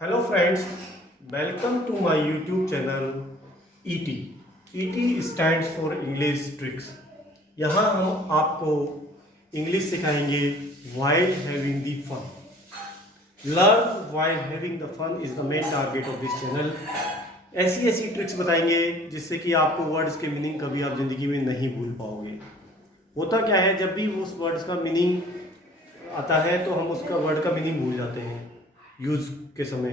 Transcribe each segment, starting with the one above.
Hello friends, welcome to my YouTube channel ET. ET stands for English Tricks. यहाँ हम आपको English सिखाएंगे while having the fun. Learn while having the fun is the main target of this channel. ऐसी tricks बताएंगे जिससे कि आपको words के मीनिंग कभी आप ज़िंदगी में नहीं भूल पाओगे। होता क्या है, जब भी उस वर्ड्स का मीनिंग आता है तो हम उसका वर्ड का मीनिंग भूल जाते हैं यूज़ के समय।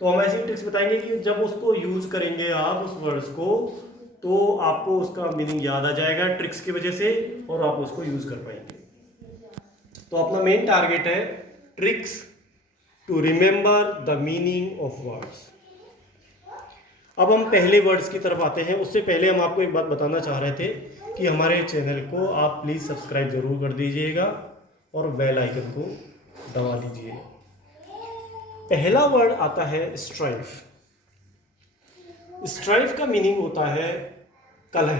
तो हम ऐसी ट्रिक्स बताएंगे कि जब उसको यूज़ करेंगे आप उस वर्ड्स को, तो आपको उसका मीनिंग याद आ जाएगा ट्रिक्स की वजह से और आप उसको यूज़ कर पाएंगे। तो अपना मेन टारगेट है tricks to remember the meaning of words. अब हम पहले वर्ड्स की तरफ आते हैं। उससे पहले हम आपको एक बात बताना चाह रहे थे कि हमारे चैनल को आप प्लीज़ सब्सक्राइब ज़रूर कर दीजिएगा और बेल आइकन को दबा दीजिए। पहला वर्ड आता है स्ट्राइफ। स्ट्राइफ का मीनिंग होता है कलह।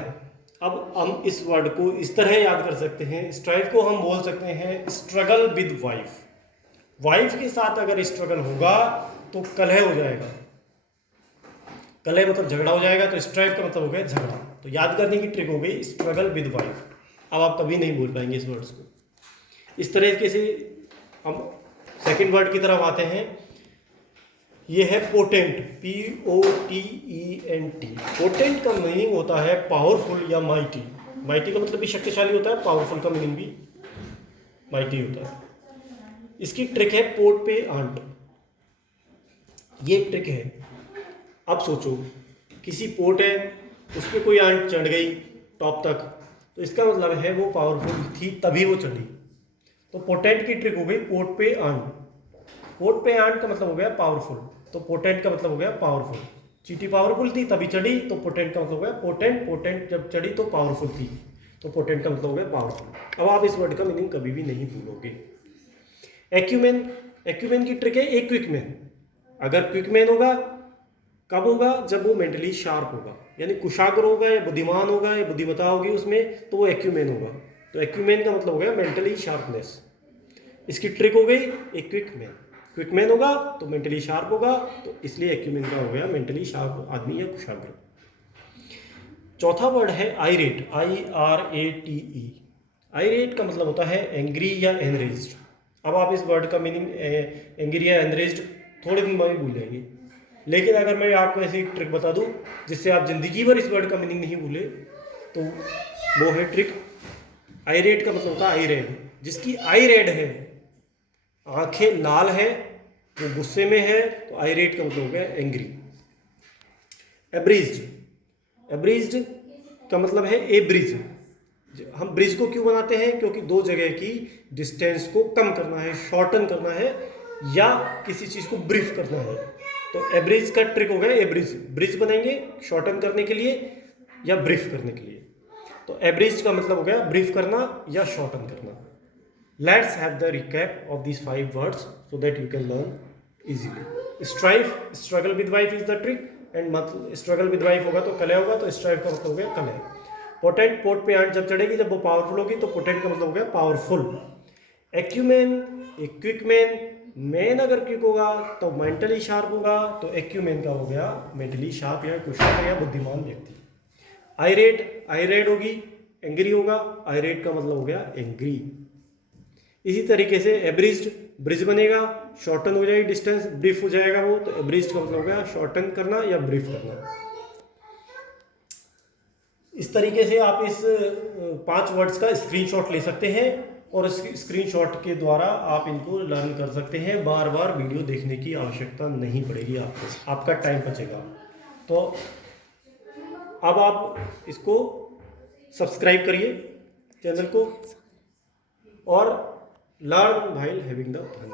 अब हम इस वर्ड को इस तरह याद कर सकते हैं, स्ट्राइफ को हम बोल सकते हैं स्ट्रगल विद वाइफ। वाइफ के साथ अगर स्ट्रगल होगा तो कलह हो जाएगा। कलह मतलब झगड़ा हो जाएगा, तो स्ट्राइफ का मतलब हो गया झगड़ा। तो याद करने की ट्रिक हो गई स्ट्रगल विद वाइफ। अब आप कभी नहीं भूल पाएंगे इस वर्ड्स को। इस तरीके से हम सेकंड वर्ड की तरफ आते हैं। ये है पोटेंट, POTENT। पोटेंट का मीनिंग होता है पावरफुल या माइटी। माइटी का मतलब भी शक्तिशाली होता है, पावरफुल का मीनिंग भी माइटी होता है। इसकी ट्रिक है पोट पे आंट। ये ट्रिक है। अब सोचो किसी पोट है, उस पर कोई आंट चढ़ गई टॉप तक, तो इसका मतलब है वो पावरफुल थी तभी वो चढ़ी। तो पोटेंट की ट्रिक हो गई पोट पे आंट। पोट पे आंट का मतलब हो गया पावरफुल, तो पोटेंट का मतलब हो गया पावरफुल। चींटी पावरफुल थी तभी चढ़ी, तो पोटेंट का मतलब हो गया पोटेंट। पोटेंट जब चढ़ी तो पावरफुल थी, तो पोटेंट का मतलब हो गया पावरफुल। अब आप इस वर्ड का मीनिंग कभी भी नहीं भूलोगे। एक्यूमेन, एक्यूमेन की ट्रिक है एक क्विकमैन। अगर क्विकमैन होगा कब होगा, जब वो मेंटली शार्प होगा, यानी कुशाग्र होगा या बुद्धिमान होगा या बुद्धिमत्ता होगी उसमें, तो वो एक्यूमेन होगा। तो एक्यूमेन का मतलब हो गया मेंटली शार्पनेस। इसकी ट्रिक हो गई एक क्विकमैन। क्विकमैन होगा तो मेंटली शार्प होगा, तो इसलिए एक्यूमेन का हो गया मेंटली शार्प आदमी या कुशाग्र। चौथा वर्ड है आइरेट, IRATE। आइरेट का मतलब होता है एंग्री या एनरेज्ड। अब आप इस वर्ड का मीनिंग एंग्री या एनरेज्ड थोड़े दिन बाद भूल जाएंगे, लेकिन अगर मैं आपको ऐसी ट्रिक बता दूं जिससे आप जिंदगी भर इस वर्ड का मीनिंग नहीं भूले, तो वो है ट्रिक आइरेट का मतलब होता है आई रेड। जिसकी आई रेड है, आंखें लाल है, वो गुस्से में है, तो आइरेट का मतलब हो गया एंग्री। एब्रिज्ड, एब्रिज्ड का मतलब है ए ब्रिज। हम ब्रिज को क्यों बनाते हैं, क्योंकि दो जगह की डिस्टेंस को कम करना है, शॉर्टन करना है, या किसी चीज़ को ब्रीफ करना है। तो एब्रिज का ट्रिक हो गया एब्रिज। ब्रिज बनाएंगे शॉर्टन करने के लिए या ब्रीफ करने के लिए। तो एब्रिज का मतलब हो गया ब्रीफ करना या शॉर्टन करना। Let's have the recap of these 5 words so that you can learn easily. Strife, struggle with wife is the trick. And मतलब स्ट्रगल विद वाइफ होगा तो कलह होगा, तो स्ट्राइफ का मतलब हो गया कलह। पोटेंट, पोट पे आंट जब चढ़ेगी, जब वो पावरफुल होगी, तो पोटेंट का मतलब हो गया पावरफुल। एक्यूमेन, एक क्विकमैन। मैन अगर क्विक होगा तो मेंटली शार्प होगा, तो एक्यूमेन का हो गया मेंटली शार्प या कुशल या बुद्धिमान व्यक्ति। आइरेट, आइरेड होगी एंग्री होगा, आइरेट का मतलब हो गया एंग्री। इसी तरीके से एब्रिज्ड, ब्रिज बनेगा, शॉर्टन हो जाएगी डिस्टेंस, ब्रीफ हो जाएगा वो, तो एब्रिज्ड का मतलब हो गया शॉर्टन करना या ब्रीफ करना। इस तरीके से आप इस 5 वर्ड्स का स्क्रीनशॉट ले सकते हैं और इस स्क्रीनशॉट के द्वारा आप इनको लर्न कर सकते हैं। बार बार वीडियो देखने की आवश्यकता नहीं पड़ेगी आपको, आपका टाइम बचेगा। तो अब आप इसको सब्सक्राइब करिए चैनल को और learn while having the fun.